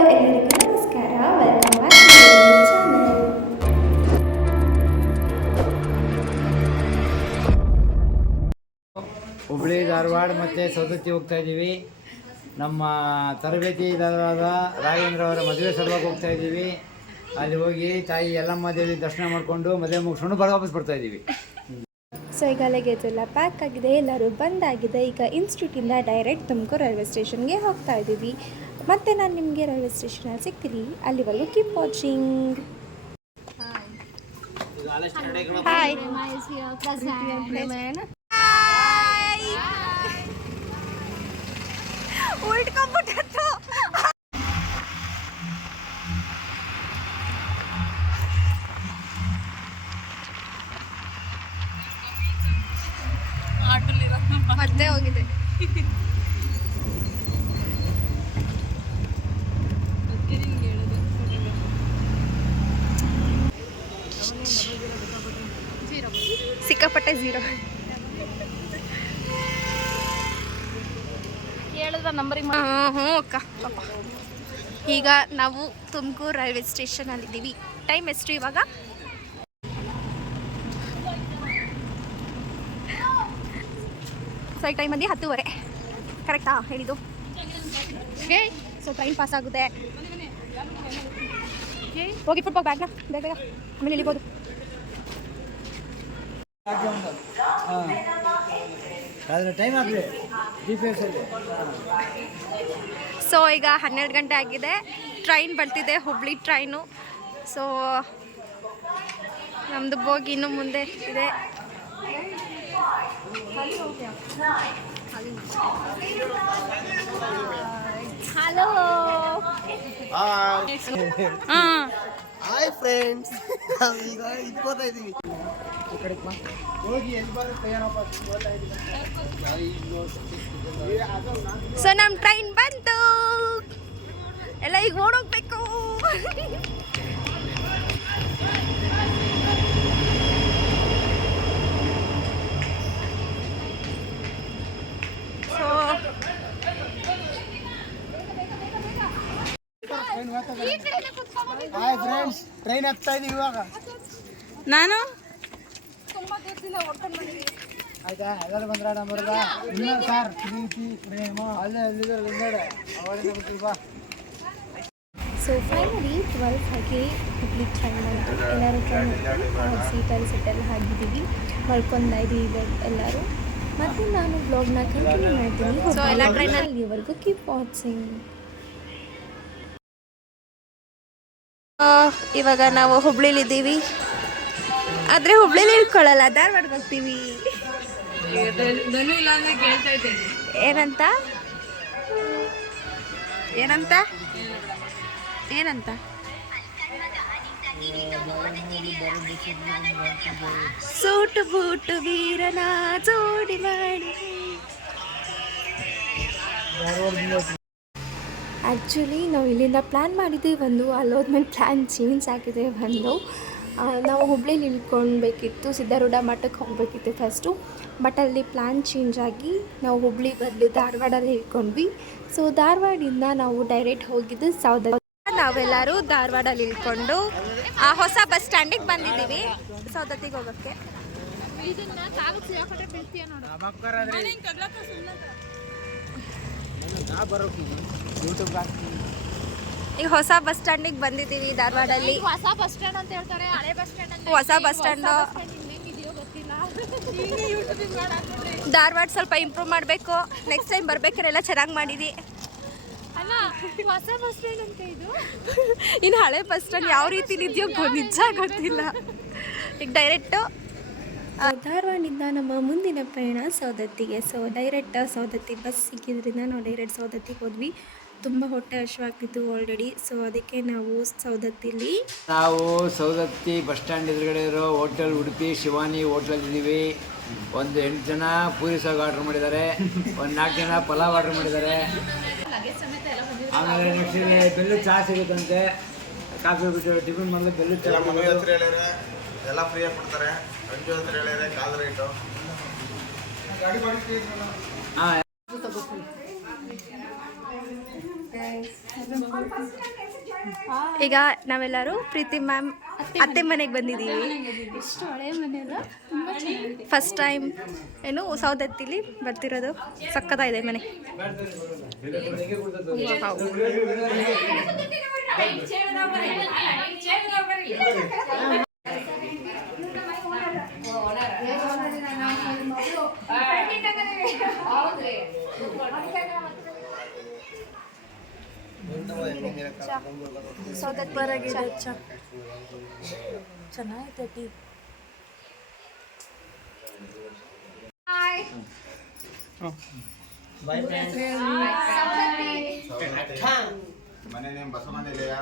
ಎಲ್ಲರಿಗೂ ನಮಸ್ಕಾರ. Welcome back to channel. Hubli Dharwad ಮತ್ತು ಸೌದತ್ತಿ ಹೋಗ್ತಾ ಇದ್ದೀವಿ. ನಮ್ಮ ತರಬೇತಿದಾರರಾದ ರಾಘವೇಂದ್ರ ಅವರ ಮದುವೆ ಸಲುವಾಗಿ ಹೋಗ್ತಾ ಇದ್ದೀವಿ. ಅಲ್ಲಿ ಹೋಗಿ ತಾಯಿ ಯಲ್ಲಮ್ಮ ದೇವಿ ದರ್ಶನ ಮಾಡಿಕೊಂಡು ಮದುವೆ ಮುಗಿಸ್ಕೊಂಡು ವಾಪಸ್ ಬರ್ತಾ ಇದ್ದೀವಿ. ಸೊ ಈಗ ಲಗೇಜ್ ಎಲ್ಲ ಪ್ಯಾಕ್ ಆಗಿದೆ, ಎಲ್ಲರೂ ಬಂದಾಗಿದೆ. ಈಗ ಇನ್ಸ್ಟಿಟ್ಯೂಟಿಂದ ಡೈರೆಕ್ಟ್ ತುಮಕೂರು ರೈಲ್ವೆ ಸ್ಟೇಷನ್ಗೆ ಹೋಗ್ತಾ ಇದ್ದೀವಿ. ಮತ್ತೆ ನಾನು ನಿಮಗೆ ರೈಲ್ವೆ ಸ್ಟೇಷನಲ್ಲಿ ಸಿಗ್ತೀನಿ. ಅಲ್ಲಿವರೆಗೂ ಕೀಪ್ ವಾಚಿಂಗ್. ಹಾಯ್ ಉಲ್ಟ್ಕೊಂಡ್ಬಿಟ್ಟು ಮತ್ತೆ ಹೋಗಿದೆ. ಸಿಕ್ಕಾಪಟ್ಟೆ ಝೀರೋ ಹೇಳಿದ್ರ ನಂಬರಿಗೆ. ಹ್ಞೂ ಅಕ್ಕ. ಈಗ ನಾವು ತುಮಕೂರು ರೈಲ್ವೆ ಸ್ಟೇಷನಲ್ಲಿದ್ದೀವಿ. ಟೈಮ್ ಎಷ್ಟು ಇವಾಗ? ಸರಿ, ಟೈಮ್ ಬಂದು 10:30 ಕರೆಕ್ಟಾ ಹೇಳಿದ್ದು? ಸೊ ಟ್ರೈನ್ ಪಾಸ್ ಆಗುತ್ತೆ. ಹೋಗಿ ಫುಟ್ಬಾಲ್ ಬ್ಯಾಗ್ನ ಬೇಗ ಬೇಗ, ಆಮೇಲೆ ಇಳಿಬೋದು. ಸೊ ಈಗ 12 ಗಂಟೆ ಆಗಿದೆ. ಟ್ರೈನ್ ಬರ್ತಿದೆ, ಹುಬ್ಳಿ ಟ್ರೈನು. ಸೊ ನಮ್ಮದು ಬೋಗಿ ಇನ್ನು ಮುಂದೆ ಇದೆ. ಹಲೋ ಹಾಯ್ ಫ್ರೆಂಡ್ಸ್, ಈಗ ಇಟ್ಕೋತಾ ಇದ್ದೀವಿ. ಸೊ ನಮ್ಮ ಟ್ರೈನ್ ಬಂತು, ಎಲ್ಲ ಈಗ ಓಡೋಗ್ಬೇಕು. ಹಾಯ್ ಫ್ರೆಂಡ್ಸ್, ಟ್ರೈನ್ ಹತ್ತಾ ಇದೀವಿ ಇವಾಗ. ನಾನು ಆಯ್ತಾ, ಎಲ್ಲರೂ ಬಂದ್ರ ನಮ್ಮವ್ರದ ಇಲ್ಲ ಸರ್, ಪ್ರೀತಿ ಪ್ರೇಮ ಅಲ್ಲೇ ಅಲ್ಲಿದ್ದಾರೆ ಬಾ. ಸೊ ಫೈನಲಿ 12 ಆಗಿ ಹುಬ್ಳಿ ಟ್ರೈನ್ ಬಂತು. ಎಲ್ಲರೂ ಟ್ರೈನ್ ಸೀಟಲ್ಲಿ ಸೆಟ್ಟೆಲ್ಲ ಆಗಿದ್ದೀವಿ, ಮಲ್ಕೊಂತಾ ಇದ್ದೀವಿ ಎಲ್ಲರೂ. ಮತ್ತು ನಾನು ಬ್ಲಾಗ್ನ ಕಂಟಿನ್ಯೂ ಮಾಡ್ತೀನಿ. ಸೊ ಎಲ್ಲ ಟ್ರೈನಲ್ಲಿ ಇಲ್ಲಿವರೆಗೂ ಕೀಪ್ ವಾಚಿಂಗ್. ಇವಾಗ ನಾವು ಹುಬ್ಳಿಲಿದ್ದೀವಿ, ಆದರೆ ಹುಬ್ಳಿಲಿ ಇಳ್ಕೊಳ್ಳಲ್ಲ, ಧಾರವಾಡಕ್ಕೆ ಹೋಗ್ತೀವಿ. ಏನಂತ ಏನಂತ ಏನಂತ ಸೂಟು ಬೂಟು ವೀರನ ಜೋಡಿ ಮಾಡಿ. ಆ್ಯಕ್ಚುಲಿ ನಾವು ಇಲ್ಲಿಂದ ಪ್ಲ್ಯಾನ್ ಮಾಡಿದ್ವಿ ಒಂದು, ಅಲ್ಲೋದ್ಮೇಲೆ ಪ್ಲ್ಯಾನ್ ಚೇಂಜ್ ಆಗಿದೆ ಒಂದು. ನಾವು ಹುಬ್ಳಿಲಿ ಇಳ್ಕೊಳ್ಬೇಕಿತ್ತು, ಸಿದ್ಧಾರೂಢ ಮಠಕ್ಕೆ ಹೋಗಬೇಕಿತ್ತು ಫಸ್ಟು. ಬಟ್ ಅಲ್ಲಿ ಪ್ಲ್ಯಾನ್ ಚೇಂಜ್ ಆಗಿ ನಾವು ಹುಬ್ಳಿ ಬದಲು ಧಾರವಾಡಲ್ಲಿ ಇಳ್ಕೊಂಡ್ವಿ. ಸೊ ಧಾರವಾಡಿಂದ ನಾವು ಡೈರೆಕ್ಟ್ ಹೋಗಿದ್ದು ಸೌದತ್ತಿ. ನಾವೆಲ್ಲರೂ ಧಾರವಾಡಲ್ಲಿ ಇಳ್ಕೊಂಡು ಹೊಸ ಬಸ್ ಸ್ಟ್ಯಾಂಡಿಗೆ ಬಂದಿದ್ದೀವಿ ಸೌದತ್ತಿಗೆ ಹೋಗೋಕ್ಕೆ. ಈಗ ಹೊಸ ಬಸ್ ಸ್ಟ್ಯಾಂಡಿಗೆ ಬಂದಿದ್ದೀವಿ ಧಾರವಾಡಲ್ಲಿ. ಹೊಸ ಬಸ್ ಸ್ಟ್ಯಾಂಡ್ ಅಂತ ಹೇಳ್ತಾರೆ, ಹಳೆ ಬಸ್ ಸ್ಟ್ಯಾಂಡ್. ಹೊಸ ಬಸ್ ಸ್ಟ್ಯಾಂಡು ಧಾರವಾಡ ಸ್ವಲ್ಪ ಇಂಪ್ರೂವ್ ಮಾಡಬೇಕು. ನೆಕ್ಸ್ಟ್ ಟೈಮ್ ಬರ್ಬೇಕಾದ್ರೆ ಎಲ್ಲ ಚೆನ್ನಾಗಿ ಮಾಡಿದಿ. ಅಲ್ಲ, ಹೊಸ ಬಸ್ ಸ್ಟ್ಯಾಂಡ್ ಅಂತ ಇದು. ಇನ್ನು ಹಳೆ ಬಸ್ ಸ್ಟ್ಯಾಂಡ್ ಯಾವ ರೀತಿ ಇದೆಯೋ ನಿಜ ಗೊತ್ತಿಲ್ಲ. ಈಗ ಡೈರೆಕ್ಟು ಧಾರವಾಡಿಂದ ನಮ್ಮ ಮುಂದಿನ ಪ್ರಯಾಣ ಸೌದತ್ತಿಗೆ. ಸೊ ಡೈರೆಕ್ಟ್ ಸೌದತ್ತಿ ಬಸ್ ಸಿಕ್ಕಿದ್ರಿಂದ ನಾವು ಡೈರೆಕ್ಟ್ ಸೌದತ್ತಿಗೆ ಹೋದ್ವಿ. ತುಂಬ ಹೊಟ್ಟೆ ಹಸಿವಾಗ್ತಿತ್ತು ಆಲ್ರೆಡಿ. ಸೊ ಅದಕ್ಕೆ ನಾವು ಸೌದತ್ತಿ ಬಸ್ ಸ್ಟ್ಯಾಂಡ್ ಎದುರುಗಡೆ ಇರೋ ಹೋಟೆಲ್ ಉಡುಪಿ ಶಿವಾನಿ ಹೋಟ್ಲಲ್ಲಿದ್ದೀವಿ. ಒಂದು 8 ಜನ ಪೂರಿ ಸಾಗು ಆರ್ಡ್ರ್ ಮಾಡಿದ್ದಾರೆ, ಒಂದು 4 ಜನ ಪಲಾವ್ ಆರ್ಡ್ರ್ ಮಾಡಿದ್ದಾರೆ. ಆಮೇಲೆ ನೆಕ್ಸ್ಟ್ ಬೆಲ್ಲು ಚಹಾ ಸಿಗುತ್ತಂತೆ. ಕಾಫಿ ಬಿಟ್ಟು ಟಿಫಿನ್ ಮಾಡಲು ಬೆಲ್ಲು ಚಹಾ ಎಲ್ಲ ಫ್ರೀಯಾಗಿ ಕೊಡ್ತಾರೆ. ಅಂಜು ಅಂತ ಹೇಳಿದ್ರೆ ಕಾಲ್ ರೈಟು. ಹಾಂ ಈಗ ನಾವೆಲ್ಲರೂ ಪ್ರೀತಿ ಮ್ಯಾಮ್ ಅತ್ತೆ ಮನೆಗೆ ಬಂದಿದ್ದೀವಿ. ಎಷ್ಟು ಹಳೆ ಮನೆ ಅಲ್ಲ, ತುಂಬಾ ಚೆನ್ನಾಗಿದೆ. ಫಸ್ಟ್ ಟೈಮ್ ಏನು ಸೌದತ್ತಿಲಿ ಬರ್ತಿರೋದು. ಸಕ್ಕತ್ತಾಗಿದೆ ಮನೆ. ಚೆನ್ನಾಗೈತೆ. ಮನೆ ನೇಮ್ ಬಸವಣ್ಣಯ್ಯ.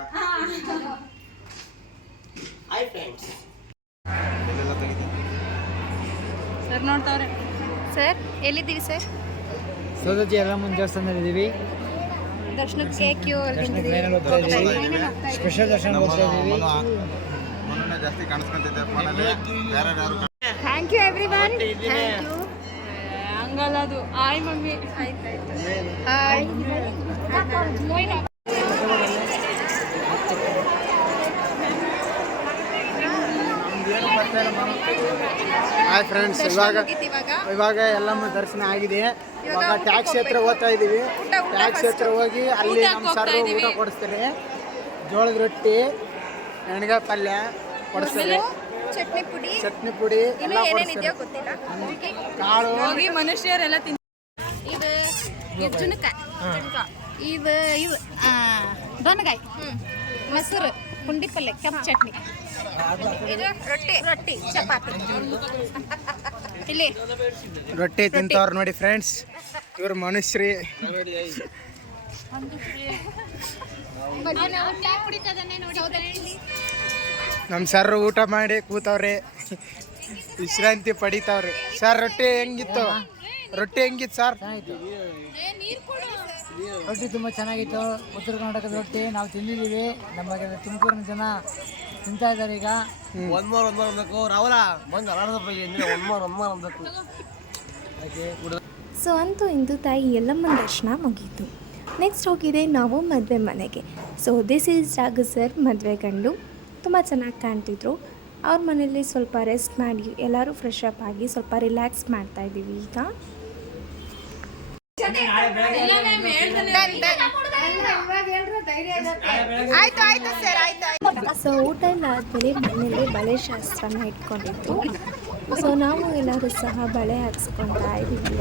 ಸರ್ ನೋಡ್ತಾವ್ರೆ. ಸರ್ ಎಲ್ಲಿದ್ದೀವಿ ಸರ್? ಸೌದತ್ತಿ ಎಲ್ಲಮ್ಮನ ದೇವಸ್ಥಾನದಲ್ಲಿದ್ದೀವಿ. ದರ್ಶನಕ್ಕೆ ಕ್ಯೂ ದರ್ಶನಕ್ಕೆ ಲೈನಲ್ಲಿ ಹೋಗ್ತಾ ಇದ್ದೀವಿ. ಸ್ಪೆಷಲ್ ದರ್ಶನ ಹೋಗ್ತಾ ಇದ್ದೀವಿ. ಮೊನ್ನೆ ಜಾಸ್ತಿ ಕಾಣಿಸ್ಕೊಂತಿದ್ದೆ ಫೋನಲ್ಲಿ. ಯಾರ್ಯಾರು thank you everyone. Thank you. ಹಂಗಲ್ಲ ಅದು. ಆಯ್ ಮಮ್ಮಿ. ಹಾಯ್. ಹಾಯ್ ಫ್ರೆಂಡ್ಸ್, ಇವಾಗ ಎಲ್ಲಮ್ಮ ದರ್ಶನ ಆಗಿದೆ. ಇವಾಗ ಟ್ಯಾಕ್ಸಿ ಹತ್ರ ಹೋಗ್ತಾ ಇದ್ದೀವಿ. ಟ್ಯಾಕ್ಸಿ ಹತ್ರ ಹೋಗಿ ಅಲ್ಲಿ ನಮ್ಮ ಸರ್ ಊಟ ಕೊಡಿಸ್ತಾರೆ. ಜೋಳದ ರೊಟ್ಟಿ, ಎಣ್ಗಾಯಿ ಪಲ್ಯ ಕೊಡಿಸ್ತಾರೆ, ಚಟ್ನಿ ಪುಡಿ ಎಲ್ಲ ಕೊಡಿಸ್ತಾರೆ. ಕಾಳು ಹೋಗಿ ಮನುಷ್ಯರೆಲ್ಲ ತಿನ್. ಇದು ಜುನಕಾಯಿ, ಇದು ದೊನಗಾಯಿ, ಮೊಸರು, ಪುಂಡಿ ಪಲ್ಯ, ಕೆಂಪು ಚಟ್ನಿ, ಇದು ರೊಟ್ಟಿ ಚಪಾತಿ. ಇಲ್ಲಿ ರೊಟ್ಟಿ ತಿಂತವ್ರು ನೋಡಿ ಫ್ರೆಂಡ್ಸ್, ಇವ್ರು ಮನುಷ್ಯರಿ. ನಮ್ಮ ಸರ್ ಊಟ ಮಾಡಿ ಕೂತವ್ರೆ, ವಿಶ್ರಾಂತಿ ಪಡಿತಾವ್ರೆ. ಸರ್ ರೊಟ್ಟಿ ಹೆಂಗಿತ್ತು? ಸರ್? ರೊಟ್ಟಿ ತುಂಬ ಚೆನ್ನಾಗಿತ್ತು. ಉತ್ತರ ಕರ್ನಾಟಕದ ರೊಟ್ಟಿ ನಾವು ತಿಂದಿದ್ದೀವಿ. ನಮ್ಮ ತುಮಕೂರಿನ ಜನ ತಿಂತಾ ಇದ್ದಾರೆ ಈಗ. ಸೊ ಅಂತೂ ಇಂದು ತಾಯಿ ಎಲ್ಲಮ್ಮನ ದರ್ಶನ ಮುಗೀತು. ನೆಕ್ಸ್ಟ್ ಹೋಗಿದೆ ನಾವು ಮದುವೆ ಮನೆಗೆ. So this is Raghu sir ಮದುವೆ ಗಂಡು. ತುಂಬ ಚೆನ್ನಾಗಿ ಕಾಣ್ತಿದ್ರು. ಅವ್ರ ಮನೇಲಿ ಸ್ವಲ್ಪ ರೆಸ್ಟ್ ಮಾಡಿ ಎಲ್ಲರೂ ಫ್ರೆಶ್ ಅಪ್ ಆಗಿ ಸ್ವಲ್ಪ ರಿಲ್ಯಾಕ್ಸ್ ಮಾಡ್ತಾ ಇದ್ದೀವಿ ಈಗ. ಸೊ ಊಟ ಎಲ್ಲ ಆದಮೇಲೆ ಮನೇಲಿ ಬಳೆ ಶಾಸ್ತ್ರನ ಇಟ್ಕೊಂಡಿತ್ತು. ಸೊ ನಾವು ಎಲ್ಲರೂ ಸಹ ಬಳೆ ಹಾಕ್ಸ್ಕೊಳ್ತಾ ಇದ್ದೀವಿ.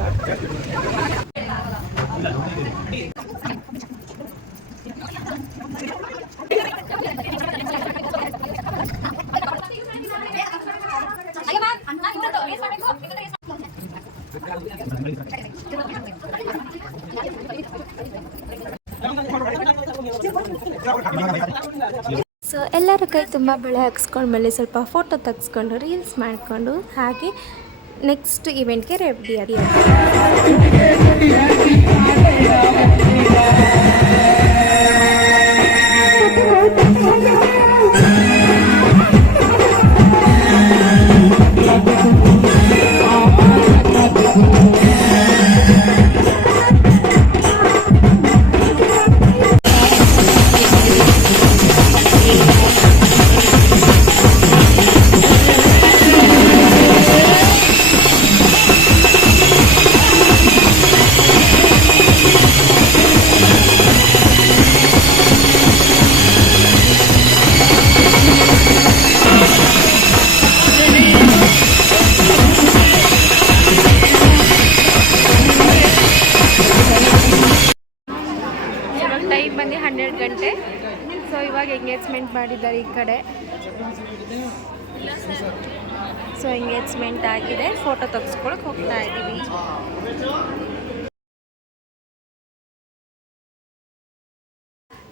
ಸೊ ಎಲ್ಲರ ಕೈ ತುಂಬ ಬಳೆ ಹಾಕ್ಸ್ಕೊಂಡ್ಮೇಲೆ ಸ್ವಲ್ಪ ಫೋಟೋ ತೆಗೆಸ್ಕೊಂಡು ರೀಲ್ಸ್ ಮಾಡಿಕೊಂಡು ಹಾಗೆ ನೆಕ್ಸ್ಟ್ ಇವೆಂಟ್ಗೆ ರೆಡಿ ಆಗಿ. ಟೈಮ್ ಬಂದು 12 ಗಂಟೆ. ಸೊ ಇವಾಗ ಎಂಗೇಜ್ಮೆಂಟ್ ಮಾಡಿದ್ದಾರೆ ಈ ಕಡೆ. ಸೊ ಎಂಗೇಜ್ಮೆಂಟ್ ಆಗಿದೆ, ಫೋಟೋ ತೆಗೆಸ್ಕೊಳಕ್ಕೆ ಹೋಗ್ತಾ ಇದ್ದೀವಿ.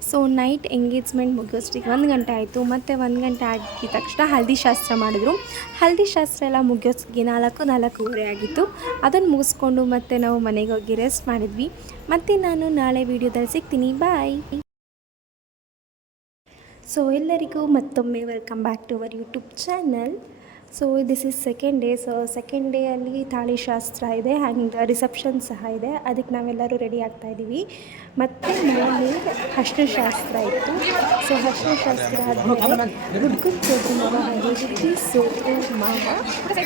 ಸೊ ನೈಟ್ ಎಂಗೇಜ್ಮೆಂಟ್ ಮುಗಿಯೋಷ್ಟಿಗೆ 1 ಗಂಟೆ ಆಯಿತು. ಮತ್ತು 1 ಗಂಟೆ ಆಗಿದ ತಕ್ಷಣ ಹಲ್ದಿ ಶಾಸ್ತ್ರ ಮಾಡಿದ್ರು. ಹಲ್ದಿ ಶಾಸ್ತ್ರ ಎಲ್ಲ ಮುಗಿಯೋಷ್ಟಿಗೆ 4:30 ಆಗಿತ್ತು. ಅದನ್ನು ಮುಗಿಸ್ಕೊಂಡು ಮತ್ತೆ ನಾವು ಮನೆಗೆ ಹೋಗಿ ರೆಸ್ಟ್ ಮಾಡಿದ್ವಿ. ಮತ್ತು ನಾನು ನಾಳೆ ವೀಡಿಯೋದಲ್ಲಿ ಸಿಗ್ತೀನಿ. ಬಾಯ್. ಸೊ ಎಲ್ಲರಿಗೂ ಮತ್ತೊಮ್ಮೆ welcome back to our YouTube channel. So this is second day. So second day ಅಲ್ಲಿ ತಾಳಿ ಶಾಸ್ತ್ರ ಇದೆ ಆ್ಯಂಡ್ ರಿಸೆಪ್ಷನ್ ಸಹ ಇದೆ. ಅದಕ್ಕೆ ನಾವೆಲ್ಲರೂ ರೆಡಿ ಆಗ್ತಾಯಿದ್ದೀವಿ. ಮತ್ತು ಮಾರ್ನಿಂಗ್ ಅರಿಶಿನ ಶಾಸ್ತ್ರ ಇತ್ತು. ಸೊ ಅರಿಶಿನ ಶಾಸ್ತ್ರ ಆದಮೇಲೆ ಹುಡುಗನ ಜೊತೆ ಮಾವ ಹಾಗೆ ಸೋತು ಮಾವ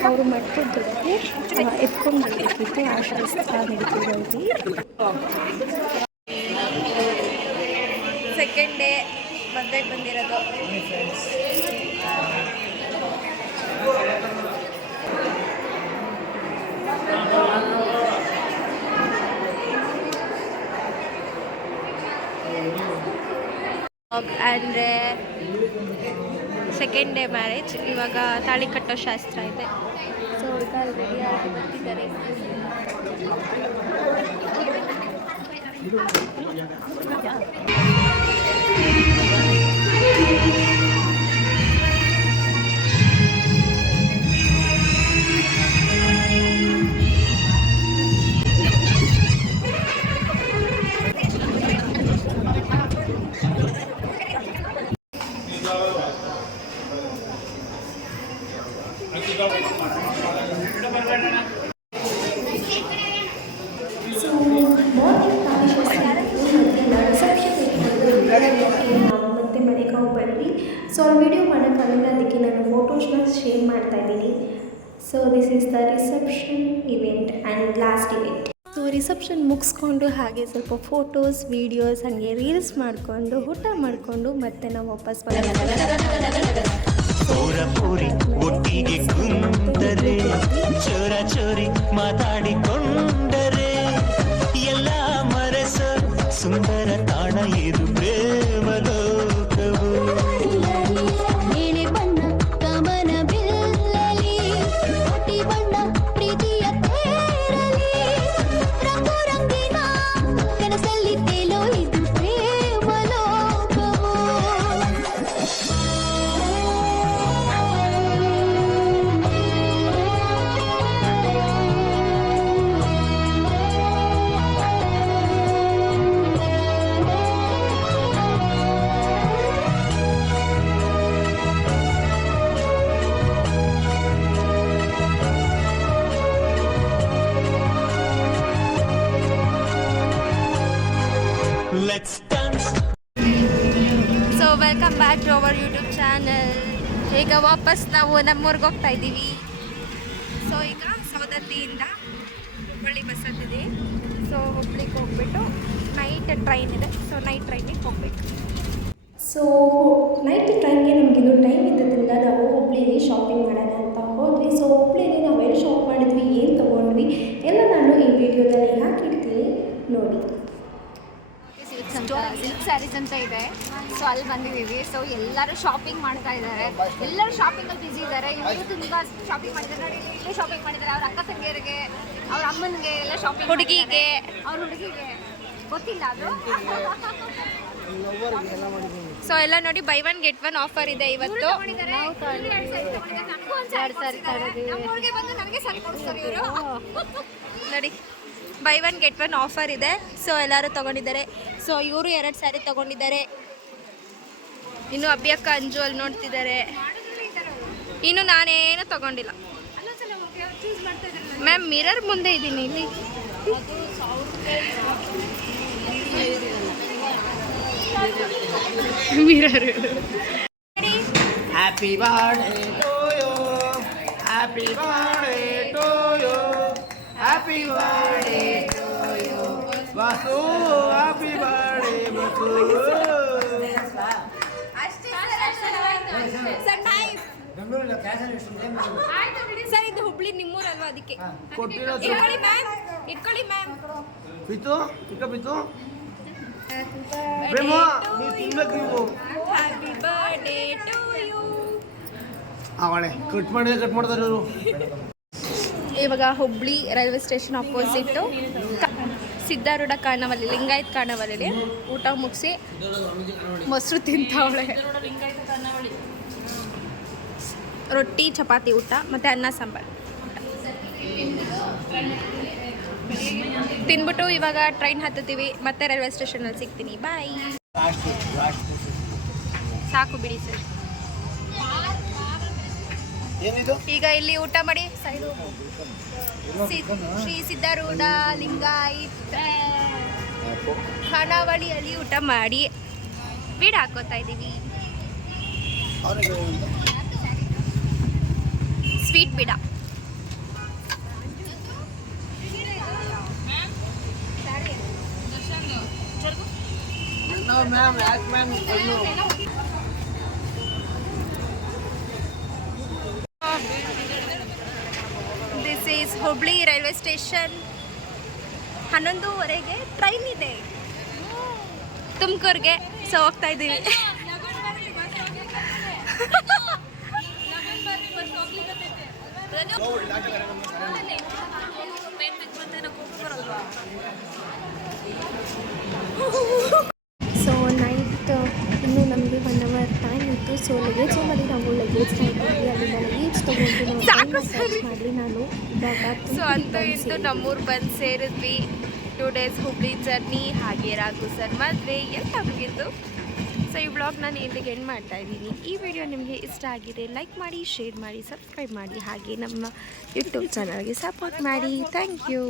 ಅವರು ಮಟ್ಕೊಡ್ತಿದ್ದಕ್ಕೆ ಎತ್ಕೊಂಡು ಬರಬೇಕಿತ್ತು. ಆ ಶಾಸ್ತ್ರ ನಡೀತಿದೆ. ಸೆಕೆಂಡ್ ಡೇ ಮದುವೆಗೆ ಬಂದಿರೋದು. ಅಂದರೆ ಸೆಕೆಂಡ್ ಡೇ ಮ್ಯಾರೇಜ್. ಇವಾಗ ತಾಳಿ ಕಟ್ಟೋ ಶಾಸ್ತ್ರ ಇದೆ. ಸೊ ಈಗ ರೆಡಿಯಾಗಿ ಬರ್ತಿದ್ದಾರೆ. ಮತ್ತೆ ಮನೆಗೆ ಹೋಗಿ ಬಂದ್ವಿ. ಸೊ ಆ ವಿಡಿಯೋ ಮಾಡೋಕ್ಕಾಗಲ್ಲ, ಅದಕ್ಕೆ ನಾನು ಫೋಟೋಸ್ನ ಶೇರ್ ಮಾಡ್ತಾಯಿದ್ದೀನಿ. So this is the reception event and last event. So reception ಮುಗಿಸ್ಕೊಂಡು ಹಾಗೆ ಸ್ವಲ್ಪ ಫೋಟೋಸ್ ವೀಡಿಯೋಸ್ ಹಾಗೆ ರೀಲ್ಸ್ ಮಾಡಿಕೊಂಡು ಊಟ ಮಾಡಿಕೊಂಡು ಮತ್ತೆ ನಾವು ವಾಪಸ್ ಒಟ್ಟಿಗೆ ಕುಂತರೆ ಚೋರ ಚೋರಿ ಮಾತಾಡಿಕೊಂಡರೆ ಎಲ್ಲ ಮರೆಸ ಸುಂದರ ತಾಣ ಇದು ಪ್ರೇಮ ಲೋಕವು. ನೀಲಿ ಬಣ್ಣ ಕಮನ ಬಿಲ್ಲಲಿ ಕೋಟಿ ಬಣ್ಣ ಪ್ರೀತಿಯ ತೇರಲಿ ರಂಗು ರಂಗಿನ ಕನಸಲ್ಲಿ ತೇಲೋ ಇದು ಪ್ರೇಮ ಲೋಕವು. Let's dance. So welcome back to our YouTube channel. ಈಗ ವಾಪಸ್ ನಾವು ನಮ್ಮೂರಿಗೆ ಹೋಗ್ತಾ ಇದ್ದೀವಿ. ಸೊ ಈಗ ಸೌದತ್ತಿಯಿಂದ ಹುಬ್ಬಳ್ಳಿ ಬಸ್ ಹತ್ತಿದೆ. ಸೊ ಹುಬ್ಬಳ್ಳಿಗೆ ಹೋಗ್ಬಿಟ್ಟು ನೈಟ್ ಟ್ರೈನ್ ಇದೆ. ಸೊ ನೈಟ್ ಟ್ರೈನಿಗೆ ಹೋಗ್ಬೇಕು. ಸೊ ನೈಟ್ ಟ್ರೈನ್ಗೆ ನಮಗಿದು ಟೈಮ್ ಇದ್ದದ್ರಿಂದ ನಾವು ಹುಬ್ಬಳ್ಳಿಲಿ ಶಾಪಿಂಗ್ ಮಾಡೋಣ ಅಂತ ಹೋದ್ವಿ. ಸೊ ಹುಬ್ಬಳ್ಳಿಲಿ ನಾವು ಎಲ್ಲಿ ಶಾಪ್ ಮಾಡಿದ್ವಿ, ಏನು ತೊಗೊಂಡ್ವಿ ಎಲ್ಲ ನಾನು ಈ ವಿಡಿಯೋದಲ್ಲಿ ಹಾಕಿಡ್ತೀನಿ ನೋಡಿ. ಸಿಲ್ಕ್ ಸ್ಯಾರೀಸ್ ಅಂತ ಇದೆ. ಸೊ ಅಲ್ಲಿ ಬಂದಿದ್ದೀವಿ. ಸೊ ಎಲ್ಲರೂ ಶಾಪಿಂಗ್ ಮಾಡ್ತಾ ಇದ್ದಾರೆ. ಎಲ್ಲರೂ ಶಾಪಿಂಗಲ್ಲಿ ಬಿಸಿ ಇದ್ದಾರೆ. ಇವರು ತುಂಬ ಶಾಪಿಂಗ್ ಮಾಡಿದ್ದಾರೆ ನೋಡಿ. ಇಲ್ಲೇ ಶಾಪಿಂಗ್ ಮಾಡಿದ್ದಾರೆ. ಅವ್ರ ಅಕ್ಕ ತಂಗಿಯರಿಗೆ, ಅವ್ರ ಅಮ್ಮನಿಗೆ ಎಲ್ಲ ಶಾಪಿಂಗ್, ಹುಡುಗಿಗೆ, ಅವ್ರ ಹುಡುಗಿಗೆ ಗೊತ್ತಿಲ್ಲ ಅದು. ಸೊ ಎಲ್ಲ ನೋಡಿ by one get one offer ಇದೆ ಇವತ್ತು. ನಮ್ಮೂರಿಗೆ ಬಂದು ನನಗೆ ಸರಿ ಕೊಡಿಸ್ತಾರೆ ಇವರು ನೋಡಿ by one get one offer ಇದೆ. ಸೊ ಎಲ್ಲರೂ ತೊಗೊಂಡಿದ್ದಾರೆ. ಸೊ ಇವರು 2 ಸ್ಯಾರಿ ತೊಗೊಂಡಿದ್ದಾರೆ. ಇನ್ನು ಅಭ್ಯಕ್ಕ ಅಂಜು ಅಲ್ಲಿ ನೋಡ್ತಿದ್ದಾರೆ. ಇನ್ನು ನಾನೇನು ತೊಗೊಂಡಿಲ್ಲ ಮ್ಯಾಮ್. ಮಿರರ್ ಮುಂದೆ ಇದ್ದೀನಿ ಇಲ್ಲಿ. Mirror. Happy birthday to you, happy birthday to you, happy birthday to you Basu, happy birthday Basu. Sir ಇದು ಹುಬ್ಳಿ ನಿಮ್ಮೂರಲ್ವಾ, ಅದಕ್ಕೆ ಕೊಟ್ಟಿರೋ ಇಟ್ಕೊಳ್ಳಿ ಮ್ಯಾಮ್, ಇಟ್ಕೊಳ್ಳಿ ಮ್ಯಾಮ್. ಬಿತ್ತು ಇಕ್ಕ ಬಿತ್ತು ಪ್ರೇಮ ನೀವು ತಿನ್ಬೇಕು ನೀವು. Happy birthday to you. ಅವಳೆ ಕಟ್ ಮಾಡ್ತಾರೆ ಇವರು. ಇವಾಗ Hubli railway station opposite Siddharudha ಕಾಣವಲ್ಲಿ, ಲಿಂಗಾಯತ್ ಕಾಣವಲ್ಲಿ ಊಟ ಮುಗಿಸಿ ಮೊಸರು ತಿಂತಾವಳೆ. ರೊಟ್ಟಿ ಚಪಾತಿ ಊಟ ಮತ್ತು ಅನ್ನ ಸಾಂಬಾರು ತಿಂದ್ಬಿಟ್ಟು ಇವಾಗ ಟ್ರೈನ್ ಹತ್ತುತ್ತೀವಿ. ಮತ್ತೆ ರೈಲ್ವೆ ಸ್ಟೇಷನಲ್ಲಿ ಸಿಗ್ತೀನಿ. ಬಾಯ್. ಸಾಕು ಬಿಡಿ ಸರ್. ಏನಿದು ಈಗ ಇಲ್ಲಿ ಊಟ ಮಾಡಿ ಶ್ರೀ ಸಿದ್ಧಾರೂಢ ಲಿಂಗಾಯತ ಖಾನಾವಳಿಯಲ್ಲಿ ಊಟ ಮಾಡಿ ಬೀಡ ಹಾಕೋತಾ ಇದ್ದೀವಿ. ಸ್ವೀಟ್ ಬೀಡ. This is Hubli railway station. 11:30ಗೆ ಟ್ರೈನ್ ಇದೆ ತುಮಕೂರಿಗೆ. ಸೊ ಹೋಗ್ತಾ ಇದ್ದೀವಿ. ಸೊ ನೈಟ್ ಇನ್ನೂ ನಮಗೆ 1 ಅವರ್ ಟೈಮ್ ಇತ್ತು. ಸೊ ಲಗೇಜಲ್ಲಿ ನಾವು ಲಗೇಜ್ ಇದ್ದೀವಿ. ಅಲ್ಲಿಂದ ಲಗೇಜ್ ತೊಗೊಂಡು ನಾವು ಸರ್ಚ್ ಮಾಡಿ ನಾನು ಇವಾಗ ಸೊ ಅಂತೂ ಇಂದು ನಮ್ಮೂರು ಬಂದು ಸೇರಿದ್ವಿ. 2 ಡೇಸ್ ಹುಬ್ಳಿ ಜರ್ನಿ, ಹಾಗೆ ರಾಘು ಸರ್ ಮದುವೆ ಎಲ್ಲ ಮುಗಿತು. ಸೊ ಈ ವ್ಲಾಗ್ ನಾನು ಇಲ್ಲಿಗೆ ಎಂಡ್ ಮಾಡ್ತಾ ಇದ್ದೀನಿ. ಈ ವಿಡಿಯೋ ನಿಮಗೆ ಇಷ್ಟ ಆಗಿದೆ ಲೈಕ್ ಮಾಡಿ, ಶೇರ್ ಮಾಡಿ, ಸಬ್ಸ್ಕ್ರೈಬ್ ಮಾಡಿ, ಹಾಗೆ ನಮ್ಮ ಯೂಟ್ಯೂಬ್ ಚಾನಲ್ಗೆ ಸಪೋರ್ಟ್ ಮಾಡಿ. Thank you.